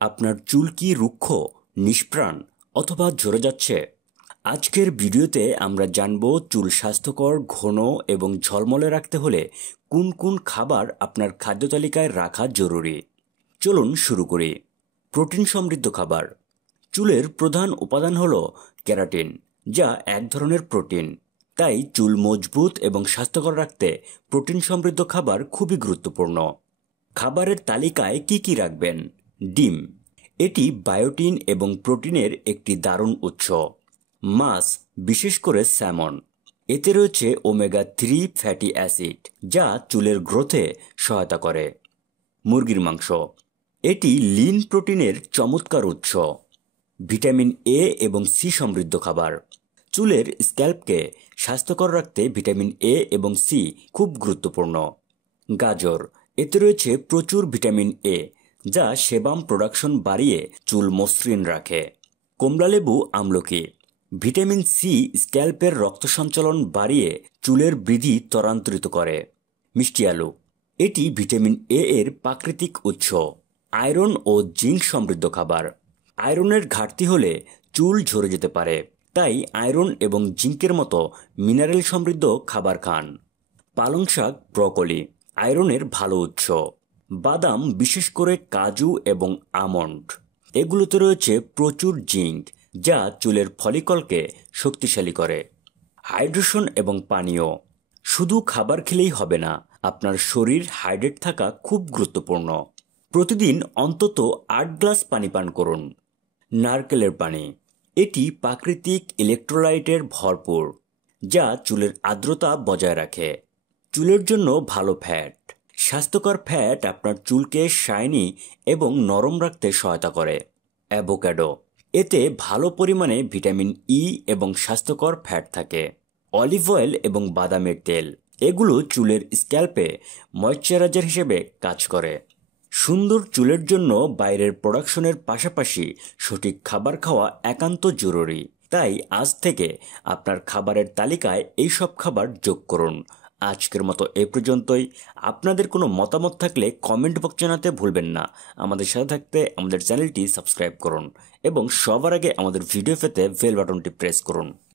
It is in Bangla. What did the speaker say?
আপনার চুল কি রুক্ষ, নিষ্প্রাণ অথবা ঝরে যাচ্ছে? আজকের ভিডিওতে আমরা জানব চুল স্বাস্থ্যকর, ঘন এবং ঝলমলে রাখতে হলে কোন কোন খাবার আপনার খাদ্য তালিকায় রাখা জরুরি। চলুন শুরু করি। প্রোটিন সমৃদ্ধ খাবার। চুলের প্রধান উপাদান হল কেরাটিন, যা এক ধরনের প্রোটিন। তাই চুল মজবুত এবং স্বাস্থ্যকর রাখতে প্রোটিন সমৃদ্ধ খাবার খুবই গুরুত্বপূর্ণ। খাবারের তালিকায় কি কি রাখবেন? ডিম, এটি বায়োটিন এবং প্রোটিনের একটি দারুণ উৎস। মাছ, বিশেষ করে স্যামন, এতে রয়েছে ওমেগা-3 ফ্যাটি অ্যাসিড, যা চুলের গ্রোথে সহায়তা করে। মুরগির মাংস, এটি লিন প্রোটিনের চমৎকার উৎস। ভিটামিন এ এবং সি সমৃদ্ধ খাবার। চুলের স্ক্যাল্পকে স্বাস্থ্যকর রাখতে ভিটামিন এ এবং সি খুব গুরুত্বপূর্ণ। গাজর, এতে রয়েছে প্রচুর ভিটামিন এ, যা সেবাম প্রোডাকশন বাড়িয়ে চুল মসৃণ রাখে। কমলালেবু, আমলকি, ভিটামিন সি স্ক্যাল্পের রক্ত সঞ্চালন বাড়িয়ে চুলের বৃদ্ধি ত্বরান্বিত করে। মিষ্টি আলু, এটি ভিটামিন এ এর প্রাকৃতিক উৎস। আয়রন ও জিঙ্ক সমৃদ্ধ খাবার। আয়রনের ঘাটতি হলে চুল ঝরে যেতে পারে, তাই আয়রন এবং জিঙ্কের মতো মিনারেল সমৃদ্ধ খাবার খান। পালং শাক, ব্রকলি, আয়রনের ভালো উৎস। বাদাম, বিশেষ করে কাজু এবং আমন্ড, এগুলোতে রয়েছে প্রচুর জিঙ্ক, যা চুলের ফলিকলকে শক্তিশালী করে। হাইড্রেশন এবং পানীয়, শুধু খাবার খেলেই হবে না, আপনার শরীর হাইড্রেট থাকা খুব গুরুত্বপূর্ণ। প্রতিদিন অন্তত 8 গ্লাস পানি পান করুন। নারকেলের পানি, এটি প্রাকৃতিক ইলেকট্রোলাইটের ভরপুর, যা চুলের আর্দ্রতা বজায় রাখে। চুলের জন্য ভালো ফ্যাট। স্বাস্থ্যকর ফ্যাট আপনার চুলকে শাইনি এবং নরম রাখতে সহায়তা করে। অ্যাভোকাডো, এতে ভালো পরিমাণে ভিটামিন ই এবং স্বাস্থ্যকর ফ্যাট থাকে। অলিভ অয়েল এবং বাদামের তেল, এগুলো চুলের স্ক্যাল্পে ময়শ্চারাইজার হিসেবে কাজ করে। সুন্দর চুলের জন্য বাইরের প্রোডাকশনের পাশাপাশি সঠিক খাবার খাওয়া একান্ত জরুরি। তাই আজ থেকে আপনার খাবারের তালিকায় এইসব খাবার যোগ করুন। আজকের মতো এ পর্যন্তই। আপনাদের কোনো মতামত থাকলে কমেন্ট বক্স জানাতে ভুলবেন না। আমাদের সাথে থাকতে আমাদের চ্যানেলটি সাবস্ক্রাইব করুন এবং সবার আগে আমাদের ভিডিও পেতে বেল বাটনটি প্রেস করুন।